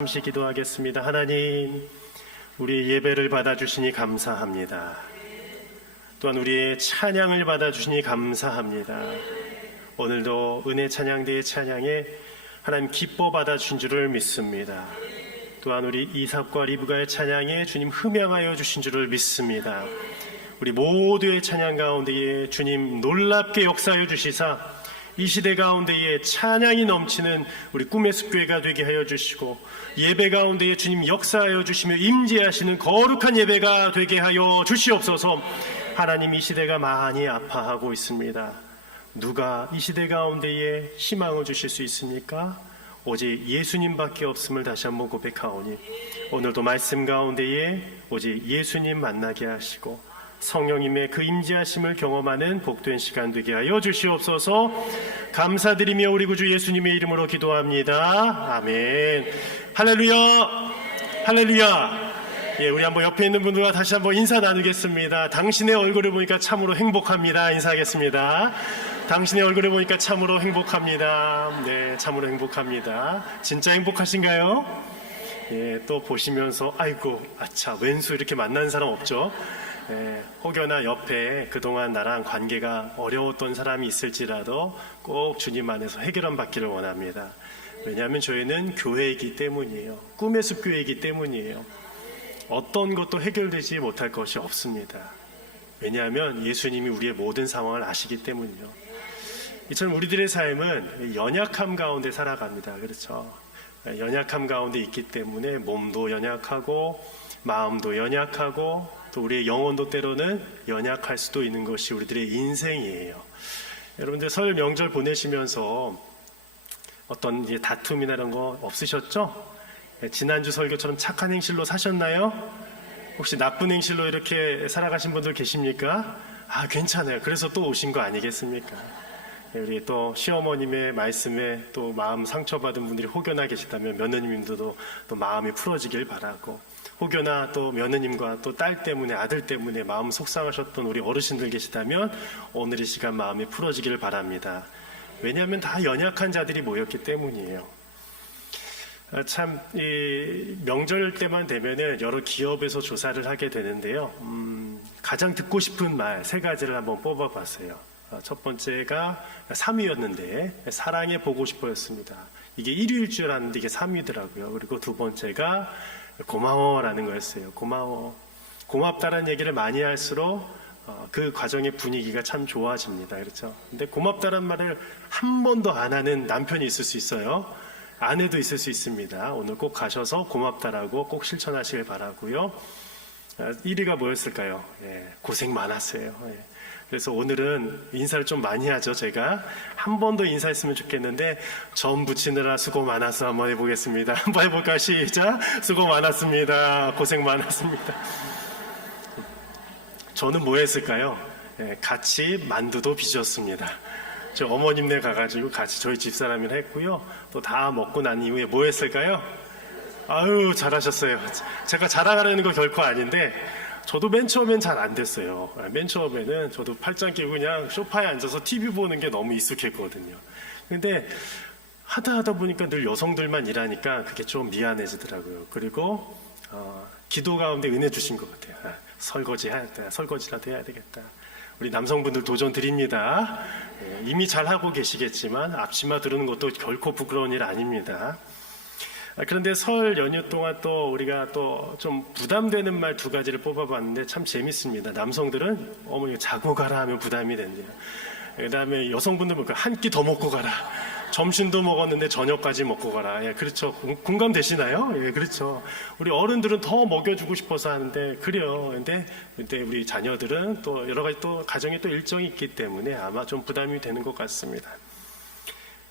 잠시 기도하겠습니다. 하나님, 우리 예배를 받아주시니 감사합니다. 또한 우리의 찬양을 받아주시니 감사합니다. 오늘도 은혜 찬양대의 찬양에 하나님 기뻐 받아주신 줄을 믿습니다. 또한 우리 이삭과 리브가의 찬양에 주님 흠양하여 주신 줄을 믿습니다. 우리 모두의 찬양 가운데에 주님 놀랍게 역사하여 주시사 이 시대 가운데에 찬양이 넘치는 우리 꿈의 숲교회가 되게 하여 주시고, 예배 가운데에 주님 역사하여 주시며 임재하시는 거룩한 예배가 되게 하여 주시옵소서. 하나님, 이 시대가 많이 아파하고 있습니다. 누가 이 시대 가운데에 희망을 주실 수 있습니까? 오직 예수님밖에 없음을 다시 한번 고백하오니, 오늘도 말씀 가운데에 오직 예수님 만나게 하시고 성령님의 그 임재하심을 경험하는 복된 시간 되게 하여 주시옵소서. 감사드리며 우리 구주 예수님의 이름으로 기도합니다. 아멘. 할렐루야, 할렐루야. 예, 우리 한번 옆에 있는 분들과 다시 한번 인사 나누겠습니다. 당신의 얼굴을 보니까 참으로 행복합니다. 인사하겠습니다. 당신의 얼굴을 보니까 참으로 행복합니다. 네, 참으로 행복합니다. 진짜 행복하신가요? 예, 또 보시면서 아이고 아차 왼수 이렇게 만나는 사람 없죠? 예, 혹여나 옆에 그동안 나랑 관계가 어려웠던 사람이 있을지라도 꼭 주님 안에서 해결함 받기를 원합니다. 왜냐하면 저희는 교회이기 때문이에요. 꿈의 숲 교회이기 때문이에요. 어떤 것도 해결되지 못할 것이 없습니다. 왜냐하면 예수님이 우리의 모든 상황을 아시기 때문이요. 이처럼 우리들의 삶은 연약함 가운데 살아갑니다. 그렇죠? 연약함 가운데 있기 때문에 몸도 연약하고 마음도 연약하고 또 우리의 영혼도 때로는 연약할 수도 있는 것이 우리들의 인생이에요. 여러분들 설 명절 보내시면서 어떤 다툼이나 이런 거 없으셨죠? 지난주 설교처럼 착한 행실로 사셨나요? 혹시 나쁜 행실로 이렇게 살아가신 분들 계십니까? 아, 괜찮아요. 그래서 또 오신 거 아니겠습니까? 우리 또 시어머님의 말씀에 또 마음 상처받은 분들이 혹여나 계시다면 며느님들도 또 마음이 풀어지길 바라고, 혹여나 또 며느님과 또 딸 때문에 아들 때문에 마음 속상하셨던 우리 어르신들 계시다면 오늘 이 시간 마음이 풀어지기를 바랍니다. 왜냐하면 다 연약한 자들이 모였기 때문이에요. 참, 이 명절 때만 되면은 여러 기업에서 조사를 하게 되는데요. 가장 듣고 싶은 말 3가지를 한번 뽑아봤어요. 첫 번째가 3위였는데 사랑해 보고 싶어였습니다. 이게 1위일 줄 알았는데 이게 3위더라고요. 그리고 두 번째가 고마워라는 거였어요. 고마워. 고맙다라는 얘기를 많이 할수록 그 과정의 분위기가 참 좋아집니다. 그렇죠? 근데 고맙다라는 말을 한 번도 안 하는 남편이 있을 수 있어요. 아내도 있을 수 있습니다. 오늘 꼭 가셔서 고맙다라고 꼭 실천하시길 바라고요. 1위가 뭐였을까요? 예, 고생 많았어요. 예. 그래서 오늘은 인사를 좀 많이 하죠. 제가 한 번 더 인사했으면 좋겠는데 점 붙이느라 수고 많았어 한번 해보겠습니다. 한번 해볼까요? 시작. 수고 많았습니다. 고생 많았습니다. 저는 뭐 했을까요? 예, 같이 만두도 빚었습니다. 저 어머님네 가가지고 같이 저희 집사람이랑 했고요. 또 다 먹고 난 이후에 뭐 했을까요? 아유, 잘하셨어요. 제가 자랑하려는 거 결코 아닌데 저도 맨 처음엔 잘 안 됐어요. 맨 처음에는 저도 팔짱 끼고 그냥 소파에 앉아서 TV 보는 게 너무 익숙했거든요. 근데 하다 보니까 늘 여성들만 일하니까 그게 좀 미안해지더라고요. 그리고 기도 가운데 은혜 주신 것 같아요. 설거지라도 해야 되겠다. 우리 남성분들 도전 드립니다. 이미 잘하고 계시겠지만 앞치마 두르는 것도 결코 부끄러운 일 아닙니다. 그런데 설 연휴 동안 또 우리가 또 좀 부담되는 말 2가지를 뽑아봤는데 참 재밌습니다. 남성들은 어머니가 자고 가라 하면 부담이 된대요. 그 다음에 여성분들은 한 끼 더 먹고 가라. 점심도 먹었는데 저녁까지 먹고 가라. 예, 그렇죠. 공감되시나요? 예, 그렇죠. 우리 어른들은 더 먹여주고 싶어서 하는데 그래요. 근데 우리 자녀들은 또 여러 가지 또 가정에 또 일정이 있기 때문에 아마 좀 부담이 되는 것 같습니다.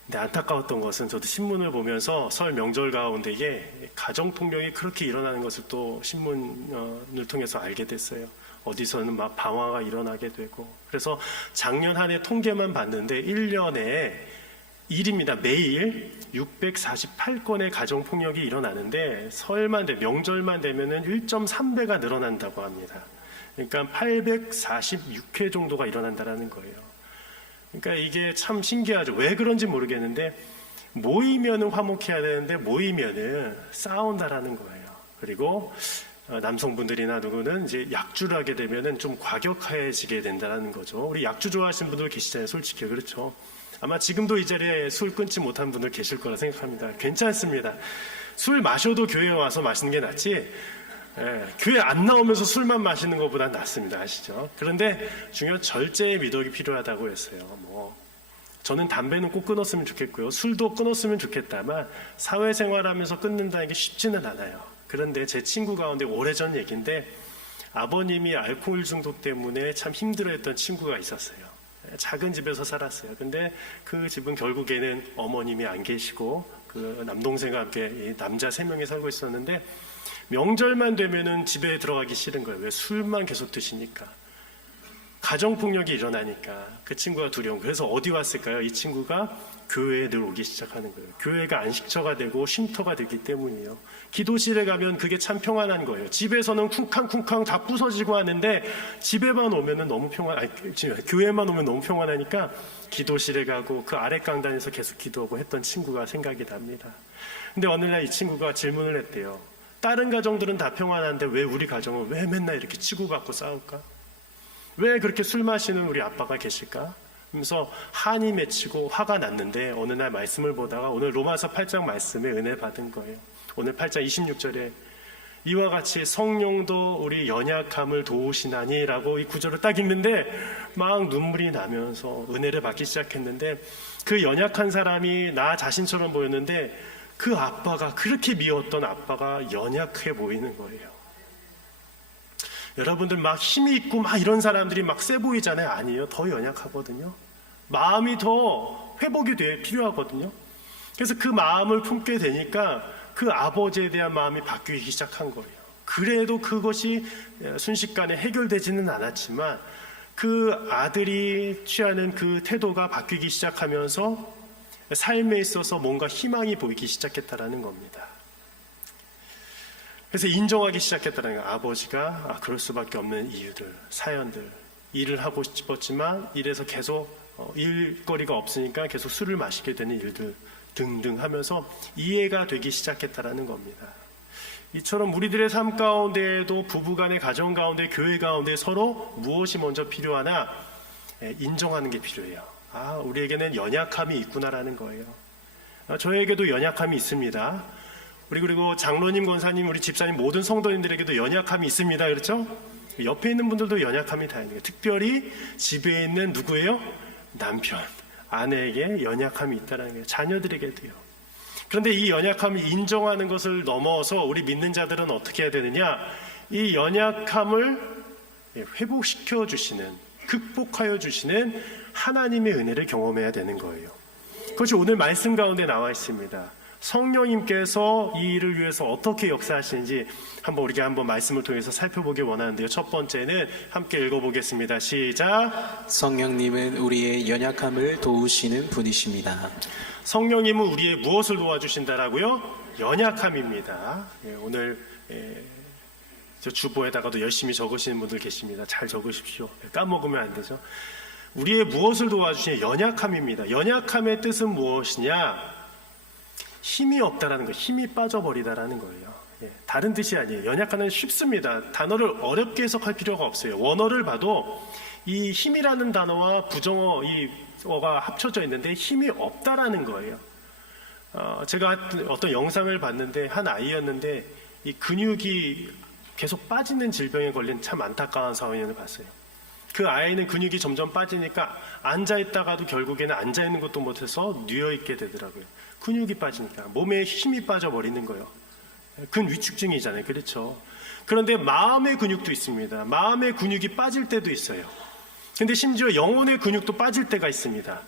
근데 안타까웠던 것은 저도 신문을 보면서 설 명절 가운데에 가정폭력이 그렇게 일어나는 것을 또 신문을 통해서 알게 됐어요. 어디서는 막 방화가 일어나게 되고. 그래서 작년 한 해 통계만 봤는데 1년에 일입니다. 매일 648건의 가정폭력이 일어나는데 설만 명절만 되면은 1.3배가 늘어난다고 합니다. 그러니까 846회 정도가 일어난다는 거예요. 그러니까 이게 참 신기하죠. 왜 그런지 모르겠는데 모이면은 화목해야 되는데 모이면은 싸운다라는 거예요. 그리고 남성분들이나 누구는 이제 약주를 하게 되면은 좀 과격해지게 된다는 거죠. 우리 약주 좋아하시는 분들 계시잖아요. 솔직히 그렇죠. 아마 지금도 이 자리에 술 끊지 못한 분들 계실 거라 생각합니다. 괜찮습니다. 술 마셔도 교회에 와서 마시는 게 낫지, 교회 안 나오면서 술만 마시는 것보다 낫습니다. 아시죠? 그런데 중요한 절제의 미덕이 필요하다고 했어요. 저는 담배는 꼭 끊었으면 좋겠고요. 술도 끊었으면 좋겠다만 사회생활하면서 끊는다는 게 쉽지는 않아요. 그런데 제 친구 가운데 오래전 얘기인데 아버님이 알코올 중독 때문에 참 힘들어했던 친구가 있었어요. 작은 집에서 살았어요. 근데 그 집은 결국에는 어머님이 안 계시고 그 남동생과 함께 남자 3명이 살고 있었는데 명절만 되면은 집에 들어가기 싫은 거예요. 왜? 술만 계속 드시니까. 가정폭력이 일어나니까 그 친구가 두려운. 그래서 어디 왔을까요? 이 친구가 교회에 늘 오기 시작하는 거예요. 교회가 안식처가 되고 쉼터가 되기 때문이에요. 기도실에 가면 그게 참 평안한 거예요. 집에서는 쿵쾅쿵쾅 다 부서지고 하는데 집에만 오면은 너무 교회만 오면 너무 평안하니까 기도실에 가고 그 아래 강단에서 계속 기도하고 했던 친구가 생각이 납니다. 근데 어느 날 이 친구가 질문을 했대요. 다른 가정들은 다 평안한데 왜 우리 가정은 왜 맨날 이렇게 치고 받고 싸울까? 왜 그렇게 술 마시는 우리 아빠가 계실까? 그러면서 한이 맺히고 화가 났는데 어느 날 말씀을 보다가 오늘 로마서 8장 말씀에 은혜 받은 거예요. 오늘 8장 26절에 이와 같이 성령도 우리 연약함을 도우시나니 라고 이 구절을 딱 읽는데 막 눈물이 나면서 은혜를 받기 시작했는데 그 연약한 사람이 나 자신처럼 보였는데 그 아빠가, 그렇게 미웠던 아빠가 연약해 보이는 거예요. 여러분들 막 힘이 있고 막 이런 사람들이 막 세 보이잖아요. 아니에요. 더 연약하거든요. 마음이 더 회복이 필요하거든요. 그래서 그 마음을 품게 되니까 그 아버지에 대한 마음이 바뀌기 시작한 거예요. 그래도 그것이 순식간에 해결되지는 않았지만 그 아들이 취하는 그 태도가 바뀌기 시작하면서 삶에 있어서 뭔가 희망이 보이기 시작했다라는 겁니다. 그래서 인정하기 시작했다는 거예요. 아버지가 그럴 수밖에 없는 이유들, 사연들, 일을 하고 싶었지만 일에서 계속 일거리가 없으니까 계속 술을 마시게 되는 일들 등등 하면서 이해가 되기 시작했다라는 겁니다. 이처럼 우리들의 삶 가운데에도 부부간의 가정 가운데 교회 가운데 서로 무엇이 먼저 필요하나 인정하는 게 필요해요. 우리에게는 연약함이 있구나라는 거예요. 저에게도 연약함이 있습니다. 그리고 장로님, 권사님, 우리 집사님 모든 성도님들에게도 연약함이 있습니다. 그렇죠? 옆에 있는 분들도 연약함이 다 있는 거예요. 특별히 집에 있는 누구예요? 남편, 아내에게 연약함이 있다는 거예요. 자녀들에게도요. 그런데 이 연약함을 인정하는 것을 넘어서 우리 믿는 자들은 어떻게 해야 되느냐? 이 연약함을 회복시켜 주시는, 극복하여 주시는 하나님의 은혜를 경험해야 되는 거예요. 그것이 오늘 말씀 가운데 나와 있습니다. 성령님께서 이 일을 위해서 어떻게 역사하시는지 우리가 한번 말씀을 통해서 살펴보기 원하는데요. 첫 번째는 함께 읽어보겠습니다. 시작. 성령님은 우리의 연약함을 도우시는 분이십니다. 성령님은 우리의 무엇을 도와주신다라고요? 연약함입니다. 오늘 저 주보에다가도 열심히 적으시는 분들 계십니다. 잘 적으십시오. 까먹으면 안 되죠. 우리의 무엇을 도와주시냐? 연약함입니다. 연약함의 뜻은 무엇이냐? 힘이 없다라는 거예요. 힘이 빠져버리다라는 거예요. 다른 뜻이 아니에요. 연약함은 쉽습니다. 단어를 어렵게 해석할 필요가 없어요. 원어를 봐도 이 힘이라는 단어와 부정어, 이어가 합쳐져 있는데 힘이 없다라는 거예요. 제가 어떤 영상을 봤는데 한 아이였는데 이 근육이 계속 빠지는 질병에 걸린 참 안타까운 상황을 봤어요. 그 아이는 근육이 점점 빠지니까 앉아있다가도 결국에는 앉아있는 것도 못해서 뉘어있게 되더라고요. 근육이 빠지니까 몸에 힘이 빠져버리는 거예요. 근위축증이잖아요. 그렇죠? 그런데 마음의 근육도 있습니다. 마음의 근육이 빠질 때도 있어요. 근데 심지어 영혼의 근육도 빠질 때가 있습니다.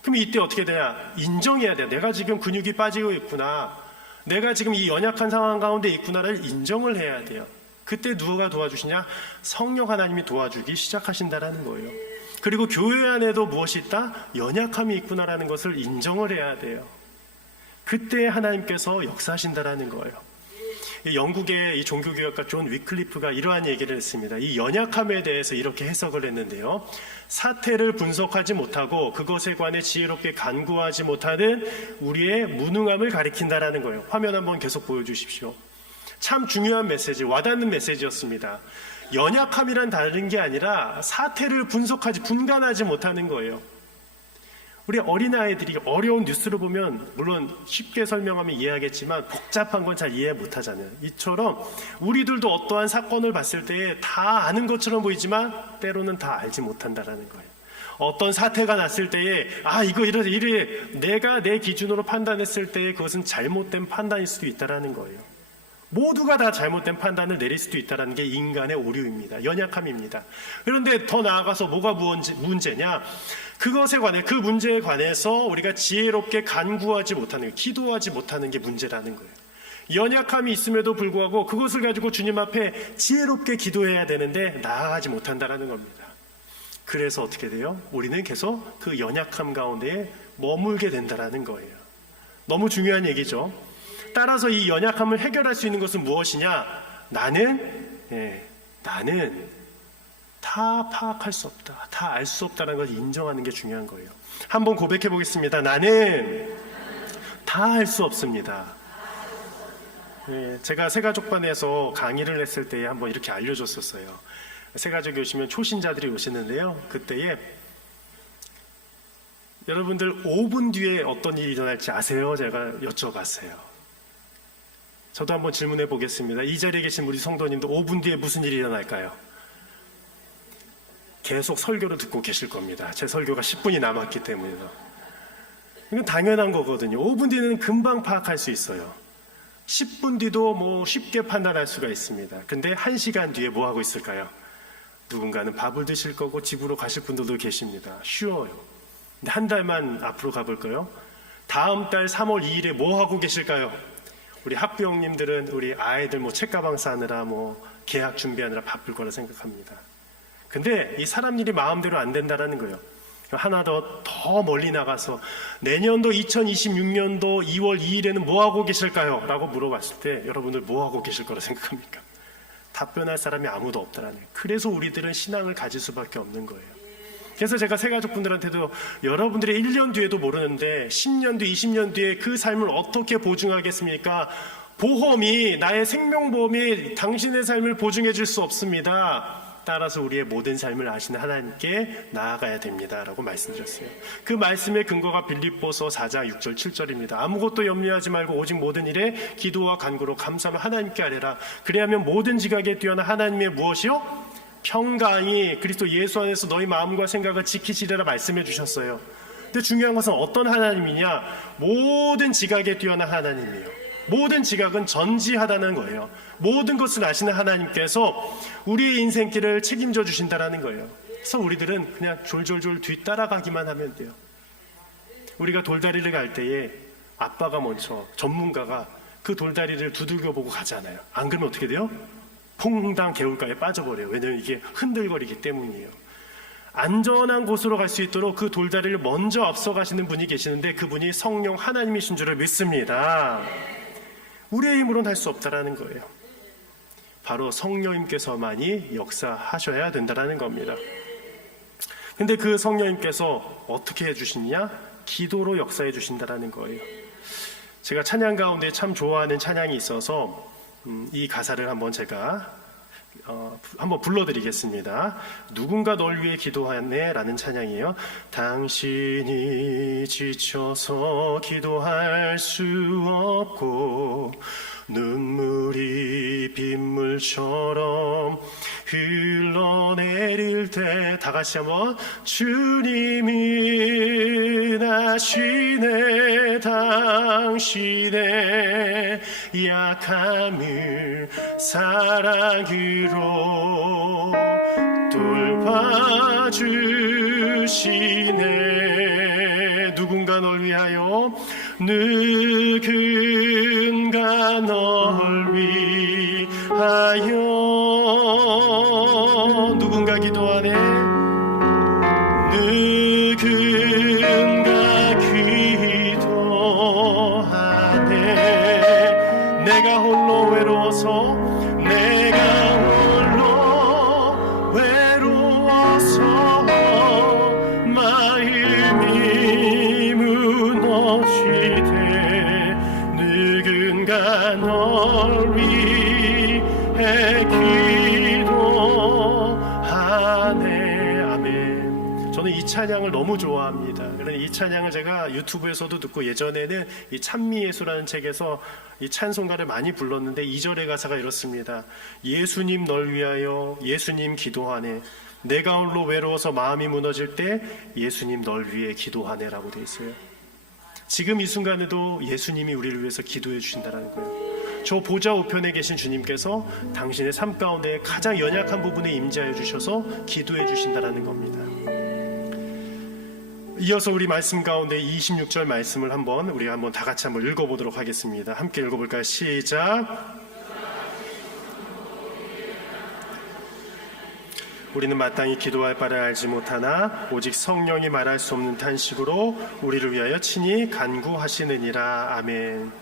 그럼 이때 어떻게 되냐? 인정해야 돼요. 내가 지금 근육이 빠지고 있구나. 내가 지금 이 연약한 상황 가운데 있구나를 인정을 해야 돼요. 그때 누가 도와주시냐? 성령 하나님이 도와주기 시작하신다라는 거예요. 그리고 교회 안에도 무엇이 있다? 연약함이 있구나라는 것을 인정을 해야 돼요. 그때 하나님께서 역사하신다라는 거예요. 이 영국의 이 종교개혁가 존 위클리프가 이러한 얘기를 했습니다. 이 연약함에 대해서 이렇게 해석을 했는데요. 사태를 분석하지 못하고 그것에 관해 지혜롭게 간구하지 못하는 우리의 무능함을 가리킨다라는 거예요. 화면 한번 계속 보여주십시오. 참 중요한 메시지, 와닿는 메시지였습니다. 연약함이란 다른 게 아니라 사태를 분간하지 못하는 거예요. 우리 어린아이들이 어려운 뉴스를 보면 물론 쉽게 설명하면 이해하겠지만 복잡한 건 잘 이해 못하잖아요. 이처럼 우리들도 어떠한 사건을 봤을 때 다 아는 것처럼 보이지만 때로는 다 알지 못한다라는 거예요. 어떤 사태가 났을 때에 이거 이래 내가 내 기준으로 판단했을 때에 그것은 잘못된 판단일 수도 있다라는 거예요. 모두가 다 잘못된 판단을 내릴 수도 있다는 게 인간의 오류입니다. 연약함입니다. 그런데 더 나아가서 뭐가 문제냐? 그것에 관해, 그 문제에 관해서 우리가 지혜롭게 간구하지 못하는, 기도하지 못하는 게 문제라는 거예요. 연약함이 있음에도 불구하고 그것을 가지고 주님 앞에 지혜롭게 기도해야 되는데 나아가지 못한다는 겁니다. 그래서 어떻게 돼요? 우리는 계속 그 연약함 가운데에 머물게 된다는 거예요. 너무 중요한 얘기죠. 따라서 이 연약함을 해결할 수 있는 것은 무엇이냐? 나는 다 파악할 수 없다. 다 알 수 없다는 것을 인정하는 게 중요한 거예요. 한번 고백해 보겠습니다. 나는 다 알 수 없습니다. 제가 새가족반에서 강의를 했을 때 한번 이렇게 알려줬었어요. 새가족이 오시면 초신자들이 오시는데요. 그때에 여러분들 5분 뒤에 어떤 일이 일어날지 아세요? 제가 여쭤봤어요. 저도 한번 질문해 보겠습니다. 이 자리에 계신 우리 성도님도 5분 뒤에 무슨 일이 일어날까요? 계속 설교를 듣고 계실 겁니다. 제 설교가 10분이 남았기 때문에요. 이건 당연한 거거든요. 5분 뒤는 금방 파악할 수 있어요. 10분 뒤도 뭐 쉽게 판단할 수가 있습니다. 근데 1시간 뒤에 뭐 하고 있을까요? 누군가는 밥을 드실 거고 집으로 가실 분들도 계십니다. 쉬워요. 근데 한 달만 앞으로 가볼까요? 다음 달 3월 2일에 뭐 하고 계실까요? 우리 학부형님들은 우리 아이들 뭐 책가방 싸느라 뭐 계약 준비하느라 바쁠 거라 생각합니다. 근데 이 사람 일이 마음대로 안 된다라는 거예요. 하나 더 멀리 나가서 내년도 2026년도 2월 2일에는 뭐 하고 계실까요? 라고 물어봤을 때 여러분들 뭐 하고 계실 거라 생각합니까? 답변할 사람이 아무도 없다라는 거예요. 그래서 우리들은 신앙을 가질 수밖에 없는 거예요. 그래서 제가 새가족분들한테도 여러분들이 1년 뒤에도 모르는데 10년 뒤, 20년 뒤에 그 삶을 어떻게 보증하겠습니까? 보험이, 나의 생명보험이 당신의 삶을 보증해 줄 수 없습니다. 따라서 우리의 모든 삶을 아시는 하나님께 나아가야 됩니다 라고 말씀드렸어요. 그 말씀의 근거가 빌립보서 4장 6절 7절입니다. 아무것도 염려하지 말고 오직 모든 일에 기도와 간구로 감사하며 하나님께 아뢰라. 그래야면 모든 지각에 뛰어난 하나님의 무엇이요? 평강이 그리스도 예수 안에서 너희 마음과 생각을 지키시리라 말씀해 주셨어요. 근데 중요한 것은 어떤 하나님이냐? 모든 지각에 뛰어난 하나님이에요. 모든 지각은 전지하다는 거예요. 모든 것을 아시는 하나님께서 우리의 인생길을 책임져 주신다는 거예요. 그래서 우리들은 그냥 졸졸졸 뒤따라가기만 하면 돼요. 우리가 돌다리를 갈 때에 아빠가 먼저, 전문가가 그 돌다리를 두들겨 보고 가잖아요. 안 그러면 어떻게 돼요? 퐁당 개울가에 빠져버려요. 왜냐하면 이게 흔들거리기 때문이에요. 안전한 곳으로 갈 수 있도록 그 돌다리를 먼저 앞서가시는 분이 계시는데 그분이 성령 하나님이신 줄을 믿습니다. 우리의 힘으로는 할 수 없다라는 거예요. 바로 성령님께서만이 역사하셔야 된다라는 겁니다. 근데 그 성령님께서 어떻게 해주시냐? 기도로 역사해 주신다라는 거예요. 제가 찬양 가운데 참 좋아하는 찬양이 있어서 이 가사를 한번 제가 한번 불러드리겠습니다. 누군가 널 위해 기도하네 라는 찬양이에요. 당신이 지쳐서 기도할 수 없고 눈물이 빗물처럼 흘러내릴 때 다 같이 한번 주님이 아시네 당신의 약함을 사랑으로 돌봐주시네. 누군가 널 위하여 누군가 널 위하여 누군가 기도하네. 누군가 기도하네. 내가 홀로 외로워서 내가 홀로 외로워서 마음이 무너지되 누군가 널 위해 기도하네. 아멘. 저는 이 찬양을 너무 좋아합니다. 그런데 이 찬양을 제가 유튜브에서도 듣고 예전에는 이 찬미예수라는 책에서 이 찬송가를 많이 불렀는데 2절의 가사가 이렇습니다. 예수님 널 위하여 예수님 기도하네. 내가 홀로 외로워서 마음이 무너질 때 예수님 널 위해 기도하네라고 되어 있어요. 지금 이 순간에도 예수님이 우리를 위해서 기도해 주신다는 거예요. 저 보좌 우편에 계신 주님께서 당신의 삶 가운데 가장 연약한 부분에 임재하여 주셔서 기도해 주신다는 겁니다. 이어서 우리 말씀 가운데 26절 말씀을 우리 한번 다 같이 한번 읽어보도록 하겠습니다. 함께 읽어볼까요? 시작. 우리는 마땅히 기도할 바를 알지 못하나 오직 성령이 말할 수 없는 탄식으로 우리를 위하여 친히 간구하시느니라. 아멘.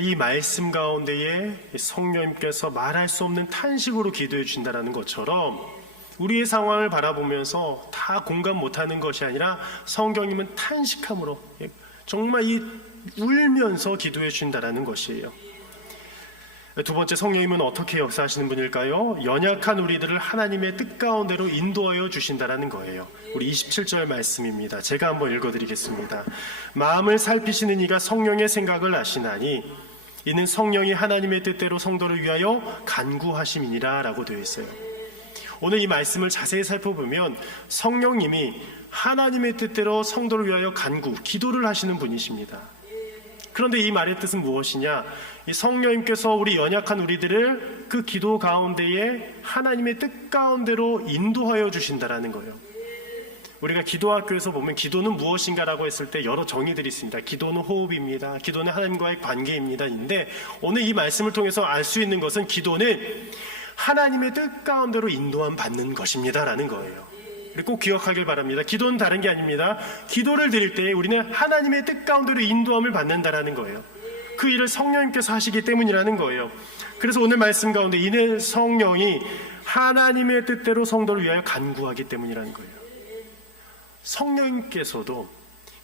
이 말씀 가운데에 성령님께서 말할 수 없는 탄식으로 기도해 주신다는 것처럼 우리의 상황을 바라보면서 다 공감 못하는 것이 아니라 성령님은 탄식함으로 정말 울면서 기도해 주신다는 것이에요. 두 번째, 성령님은 어떻게 역사하시는 분일까요? 연약한 우리들을 하나님의 뜻 가운데로 인도하여 주신다는 거예요. 우리 27절 말씀입니다. 제가 한번 읽어드리겠습니다. 마음을 살피시는 이가 성령의 생각을 아시나니 이는 성령이 하나님의 뜻대로 성도를 위하여 간구하심이니라 라고 되어 있어요. 오늘 이 말씀을 자세히 살펴보면 성령님이 하나님의 뜻대로 성도를 위하여 기도를 하시는 분이십니다. 그런데 이 말의 뜻은 무엇이냐? 이 성령님께서 우리 연약한 우리들을 그 기도 가운데에 하나님의 뜻 가운데로 인도하여 주신다라는 거예요. 우리가 기도학교에서 보면 기도는 무엇인가라고 했을 때 여러 정의들이 있습니다. 기도는 호흡입니다. 기도는 하나님과의 관계입니다. 인데 오늘 이 말씀을 통해서 알 수 있는 것은 기도는 하나님의 뜻 가운데로 인도함 받는 것입니다라는 거예요. 꼭 기억하길 바랍니다. 기도는 다른 게 아닙니다. 기도를 드릴 때 우리는 하나님의 뜻 가운데로 인도함을 받는다라는 거예요. 그 일을 성령님께서 하시기 때문이라는 거예요. 그래서 오늘 말씀 가운데 이는 성령이 하나님의 뜻대로 성도를 위하여 간구하기 때문이라는 거예요. 성령님께서도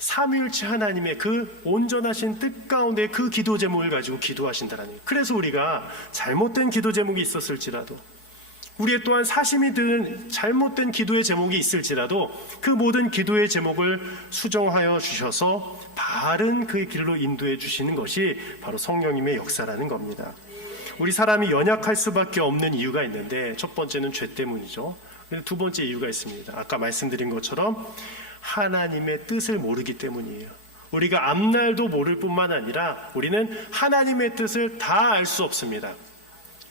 삼위일체 하나님의 그 온전하신 뜻 가운데 그 기도 제목을 가지고 기도하신다라는 거예요. 그래서 우리가 잘못된 기도 제목이 있었을지라도 우리의 또한 사심이 드는 잘못된 기도의 제목이 있을지라도 그 모든 기도의 제목을 수정하여 주셔서 바른 그 길로 인도해 주시는 것이 바로 성령님의 역사라는 겁니다. 우리 사람이 연약할 수밖에 없는 이유가 있는데 첫 번째는 죄 때문이죠. 두 번째 이유가 있습니다. 아까 말씀드린 것처럼 하나님의 뜻을 모르기 때문이에요. 우리가 앞날도 모를 뿐만 아니라 우리는 하나님의 뜻을 다 알 수 없습니다.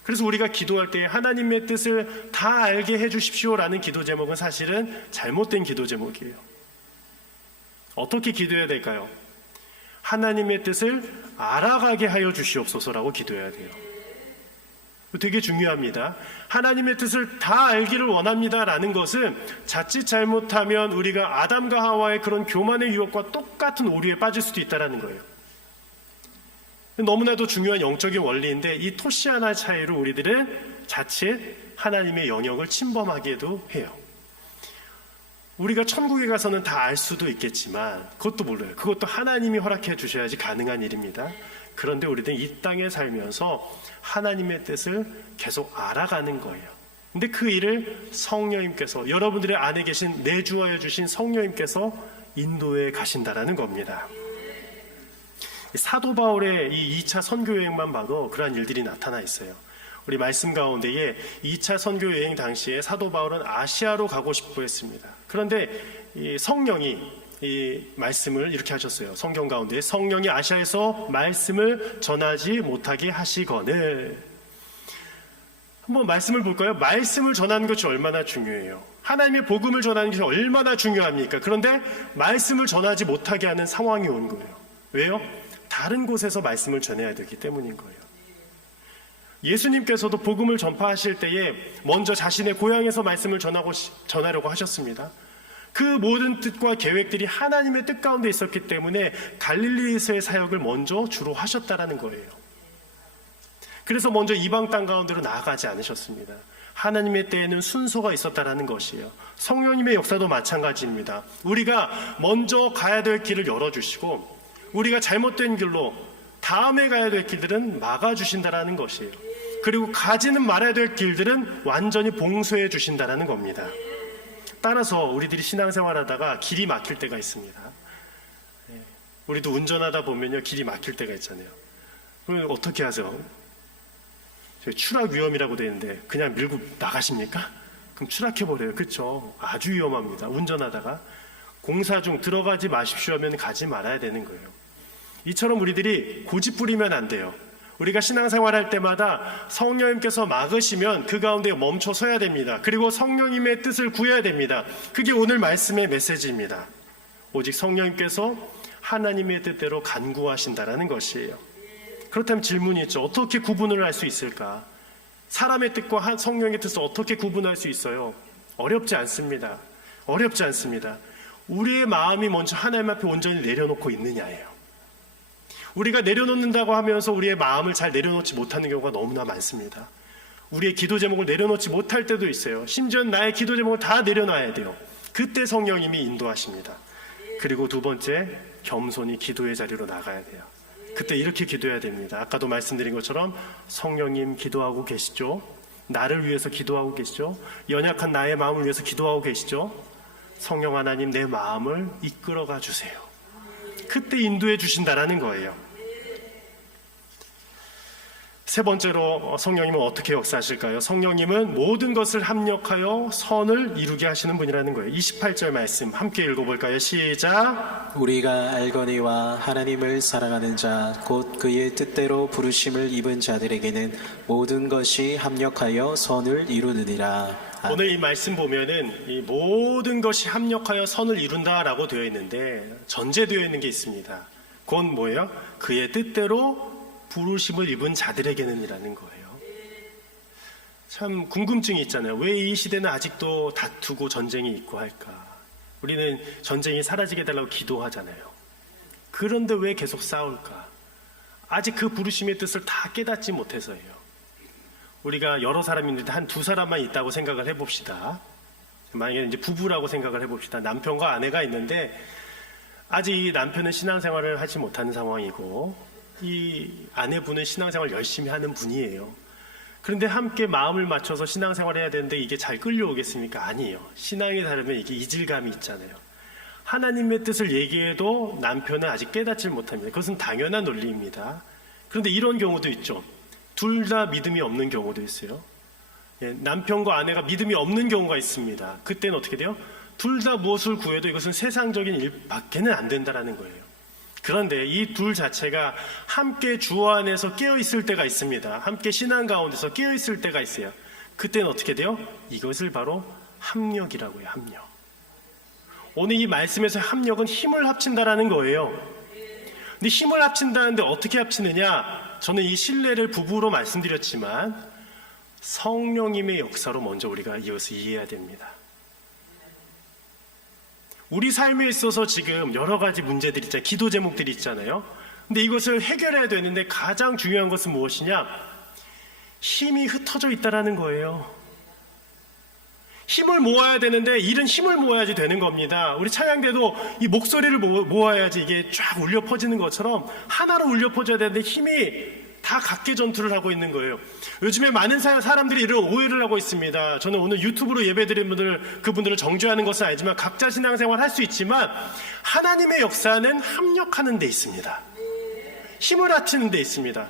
그래서 우리가 기도할 때 하나님의 뜻을 다 알게 해주십시오라는 기도 제목은 사실은 잘못된 기도 제목이에요. 어떻게 기도해야 될까요? 하나님의 뜻을 알아가게 하여 주시옵소서라고 기도해야 돼요. 되게 중요합니다. 하나님의 뜻을 다 알기를 원합니다라는 것은 자칫 잘못하면 우리가 아담과 하와의 그런 교만의 유혹과 똑같은 오류에 빠질 수도 있다는 거예요. 너무나도 중요한 영적인 원리인데 이 토시 하나 차이로 우리들은 자칫 하나님의 영역을 침범하기도 해요. 우리가 천국에 가서는 다 알 수도 있겠지만 그것도 몰라요. 그것도 하나님이 허락해 주셔야지 가능한 일입니다. 그런데 우리는 이 땅에 살면서 하나님의 뜻을 계속 알아가는 거예요. 근데 그 일을 성령님께서 여러분들의 안에 계신 내주하여 주신 성령님께서 인도해 가신다라는 겁니다. 사도 바울의 이 2차 선교 여행만 봐도 그러한 일들이 나타나 있어요. 우리 말씀 가운데에 2차 선교 여행 당시에 사도 바울은 아시아로 가고 싶어 했습니다. 그런데 이 성령이 이 말씀을 이렇게 하셨어요. 성경 가운데 성령이 아시아에서 말씀을 전하지 못하게 하시거늘. 한번 말씀을 볼까요? 말씀을 전하는 것이 얼마나 중요해요. 하나님의 복음을 전하는 것이 얼마나 중요합니까? 그런데 말씀을 전하지 못하게 하는 상황이 온 거예요. 왜요? 다른 곳에서 말씀을 전해야 되기 때문인 거예요. 예수님께서도 복음을 전파하실 때에 먼저 자신의 고향에서 말씀을 전하려고 하셨습니다. 그 모든 뜻과 계획들이 하나님의 뜻 가운데 있었기 때문에 갈릴리에서의 사역을 먼저 주로 하셨다라는 거예요. 그래서 먼저 이방 땅 가운데로 나아가지 않으셨습니다. 하나님의 때에는 순서가 있었다라는 것이에요. 성령님의 역사도 마찬가지입니다. 우리가 먼저 가야 될 길을 열어주시고 우리가 잘못된 길로 다음에 가야 될 길들은 막아주신다라는 것이에요. 그리고 가지는 말아야 될 길들은 완전히 봉쇄해 주신다라는 겁니다. 따라서 우리들이 신앙생활하다가 길이 막힐 때가 있습니다. 우리도 운전하다 보면요, 길이 막힐 때가 있잖아요. 그럼 어떻게 하세요? 추락 위험이라고 되어 있는데 그냥 밀고 나가십니까? 그럼 추락해버려요. 그렇죠? 아주 위험합니다. 운전하다가 공사 중 들어가지 마십시오 하면 가지 말아야 되는 거예요. 이처럼 우리들이 고집 부리면 안 돼요. 우리가 신앙생활할 때마다 성령님께서 막으시면 그 가운데 멈춰 서야 됩니다. 그리고 성령님의 뜻을 구해야 됩니다. 그게 오늘 말씀의 메시지입니다. 오직 성령님께서 하나님의 뜻대로 간구하신다라는 것이에요. 그렇다면 질문이 있죠. 어떻게 구분을 할 수 있을까? 사람의 뜻과 성령의 뜻을 어떻게 구분할 수 있어요? 어렵지 않습니다. 어렵지 않습니다. 우리의 마음이 먼저 하나님 앞에 온전히 내려놓고 있느냐예요. 우리가 내려놓는다고 하면서 우리의 마음을 잘 내려놓지 못하는 경우가 너무나 많습니다. 우리의 기도 제목을 내려놓지 못할 때도 있어요. 심지어 나의 기도 제목을 다 내려놔야 돼요. 그때 성령님이 인도하십니다. 그리고 두 번째, 겸손히 기도의 자리로 나가야 돼요. 그때 이렇게 기도해야 됩니다. 아까도 말씀드린 것처럼 성령님 기도하고 계시죠? 나를 위해서 기도하고 계시죠? 연약한 나의 마음을 위해서 기도하고 계시죠? 성령 하나님 내 마음을 이끌어가 주세요. 그때 인도해 주신다라는 거예요. 세 번째로 성령님은 어떻게 역사하실까요? 성령님은 모든 것을 합력하여 선을 이루게 하시는 분이라는 거예요. 28절 말씀 함께 읽어볼까요? 시작. 우리가 알거니와 하나님을 사랑하는 자 곧 그의 뜻대로 부르심을 입은 자들에게는 모든 것이 합력하여 선을 이루느니라. 오늘 이 말씀 보면은 이 모든 것이 합력하여 선을 이룬다라고 되어 있는데 전제되어 있는 게 있습니다. 그건 뭐예요? 그의 뜻대로 부르심을 입은 자들에게는이라는 거예요. 참 궁금증이 있잖아요. 왜 이 시대는 아직도 다투고 전쟁이 있고 할까? 우리는 전쟁이 사라지게 해달라고 기도하잖아요. 그런데 왜 계속 싸울까? 아직 그 부르심의 뜻을 다 깨닫지 못해서예요. 우리가 여러 사람이 있는데 한 두 사람만 있다고 생각을 해봅시다. 만약에 이제 부부라고 생각을 해봅시다. 남편과 아내가 있는데 아직 이 남편은 신앙생활을 하지 못하는 상황이고 이 아내분은 신앙생활 열심히 하는 분이에요. 그런데 함께 마음을 맞춰서 신앙생활을 해야 되는데 이게 잘 끌려오겠습니까? 아니에요. 신앙이 다르면 이게 이질감이 있잖아요. 하나님의 뜻을 얘기해도 남편은 아직 깨닫지 못합니다. 그것은 당연한 논리입니다. 그런데 이런 경우도 있죠. 둘 다 믿음이 없는 경우도 있어요. 남편과 아내가 믿음이 없는 경우가 있습니다. 그때는 어떻게 돼요? 둘 다 무엇을 구해도 이것은 세상적인 일밖에는 안 된다라는 거예요. 그런데 이 둘 자체가 함께 주 안에서 깨어있을 때가 있습니다. 함께 신앙 가운데서 깨어있을 때가 있어요. 그때는 어떻게 돼요? 이것을 바로 합력이라고 해요. 합력. 오늘 이 말씀에서 합력은 힘을 합친다라는 거예요. 근데 힘을 합친다는데 어떻게 합치느냐? 저는 이 신뢰를 부부로 말씀드렸지만 성령님의 역사로 먼저 우리가 이것을 이해해야 됩니다. 우리 삶에 있어서 지금 여러 가지 문제들이 있잖아요. 기도 제목들이 있잖아요. 근데 이것을 해결해야 되는데 가장 중요한 것은 무엇이냐? 힘이 흩어져 있다라는 거예요. 힘을 모아야 되는데 일은 힘을 모아야지 되는 겁니다. 우리 찬양대도 이 목소리를 모아야지 이게 쫙 울려 퍼지는 것처럼 하나로 울려 퍼져야 되는데 힘이 다 각계 전투를 하고 있는 거예요. 요즘에 많은 사람들이 이런 오해를 하고 있습니다. 저는 오늘 유튜브로 예배드린 그분들을 정죄하는 것은 아니지만 각자 신앙생활 할 수 있지만 하나님의 역사는 합력하는 데 있습니다. 힘을 합치는 데 있습니다.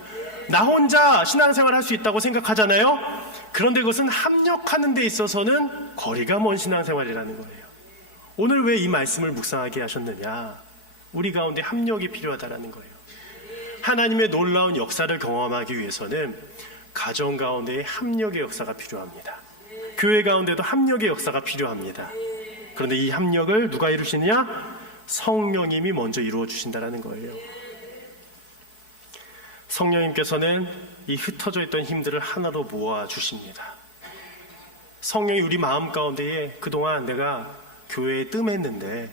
나 혼자 신앙생활 할 수 있다고 생각하잖아요. 그런데 그것은 합력하는 데 있어서는 거리가 먼 신앙생활이라는 거예요. 오늘 왜 이 말씀을 묵상하게 하셨느냐? 우리 가운데 합력이 필요하다라는 거예요. 하나님의 놀라운 역사를 경험하기 위해서는 가정 가운데에 합력의 역사가 필요합니다. 교회 가운데도 합력의 역사가 필요합니다. 그런데 이 합력을 누가 이루시느냐? 성령님이 먼저 이루어 주신다는 거예요. 성령님께서는 이 흩어져 있던 힘들을 하나로 모아 주십니다. 성령이 우리 마음 가운데에 그동안 내가 교회에 뜸했는데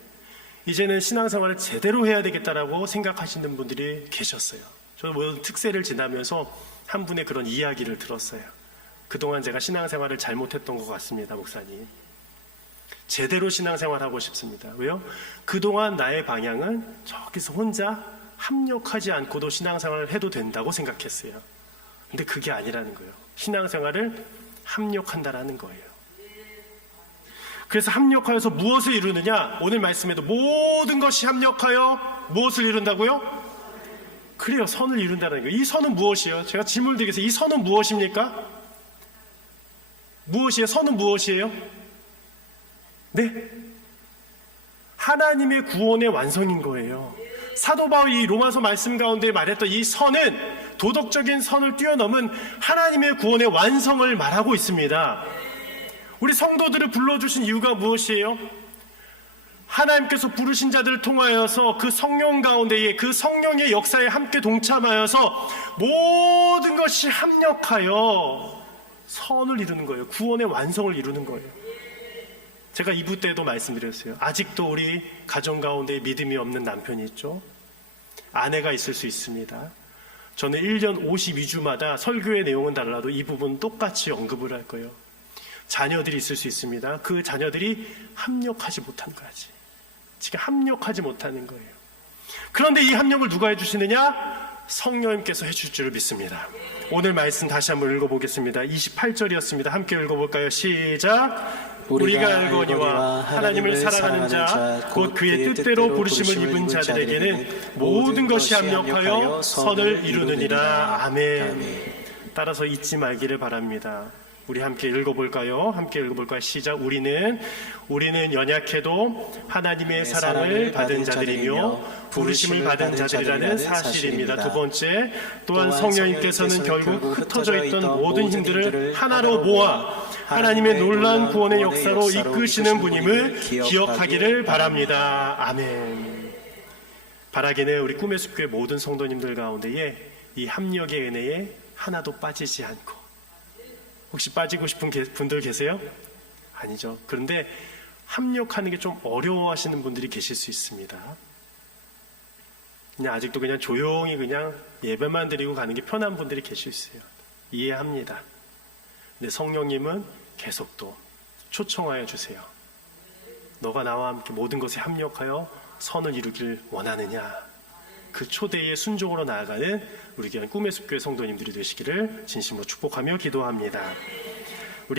이제는 신앙생활을 제대로 해야 되겠다라고 생각하시는 분들이 계셨어요. 저는 모든 특세를 지나면서 한 분의 그런 이야기를 들었어요. 그동안 제가 신앙생활을 잘못했던 것 같습니다, 목사님. 제대로 신앙생활하고 싶습니다. 왜요? 그동안 나의 방향은 저기서 혼자 합력하지 않고도 신앙생활을 해도 된다고 생각했어요. 근데 그게 아니라는 거예요. 신앙생활을 합력한다라는 거예요. 그래서 합력하여서 무엇을 이루느냐? 오늘 말씀에도 모든 것이 합력하여 무엇을 이룬다고요? 그래요, 선을 이룬다는 거예요. 이 선은 무엇이에요? 제가 질문을 드리겠습니다. 이 선은 무엇입니까? 무엇이에요? 선은 무엇이에요? 네? 하나님의 구원의 완성인 거예요. 사도 바울이 로마서 말씀 가운데 말했던 이 선은 도덕적인 선을 뛰어넘은 하나님의 구원의 완성을 말하고 있습니다. 우리 성도들을 불러주신 이유가 무엇이에요? 하나님께서 부르신 자들을 통하여서 그 성령 가운데에 그 성령의 역사에 함께 동참하여서 모든 것이 합력하여 선을 이루는 거예요. 구원의 완성을 이루는 거예요. 제가 2부 때도 말씀드렸어요. 아직도 우리 가정 가운데 믿음이 없는 남편이 있죠. 아내가 있을 수 있습니다. 저는 1년 52주마다 설교의 내용은 달라도 이 부분 똑같이 언급을 할 거예요. 자녀들이 있을 수 있습니다. 그 자녀들이 합력하지 못한 거지. 지금 합력하지 못하는 거예요. 그런데 이 합력을 누가 해주시느냐? 성령님께서 해줄 줄 믿습니다. 오늘 말씀 다시 한번 읽어보겠습니다. 28절이었습니다. 함께 읽어볼까요? 시작. 우리가 알거니와 하나님을 사랑하는 자 곧 그의 뜻대로 부르심을 입은 자들에게는 모든 것이 합력하여 선을 이루느니라. 아멘. 따라서 잊지 말기를 바랍니다. 우리 함께 읽어볼까요? 함께 읽어볼까요? 시작. 우리는 연약해도 하나님의 사랑을 받은 자들이며 부르심을 받은 자들이라는 사실입니다. 두 번째, 또한 성령님께서는 결국 흩어져 있던 모든 힘들을 하나로 모아 하나님의 놀라운 구원의 역사로 이끄시는 분임을 기억하기를 바랍니다. 아멘. 바라기는 우리 꿈의 숲교회 모든 성도님들 가운데에 이 합력의 은혜에 하나도 빠지지 않고, 혹시 빠지고 싶은 분들 계세요? 아니죠. 그런데 합력하는 게 좀 어려워하시는 분들이 계실 수 있습니다. 그냥 아직도 그냥 조용히 그냥 예배만 드리고 가는 게 편한 분들이 계실 수 있어요. 이해합니다. 근데 성령님은 계속 또 초청하여 주세요. 너가 나와 함께 모든 것에 합력하여 선을 이루길 원하느냐? 그 초대에 순종으로 나아가는 우리 교회 꿈의 숲교회 성도님들이 되시기를 진심으로 축복하며 기도합니다.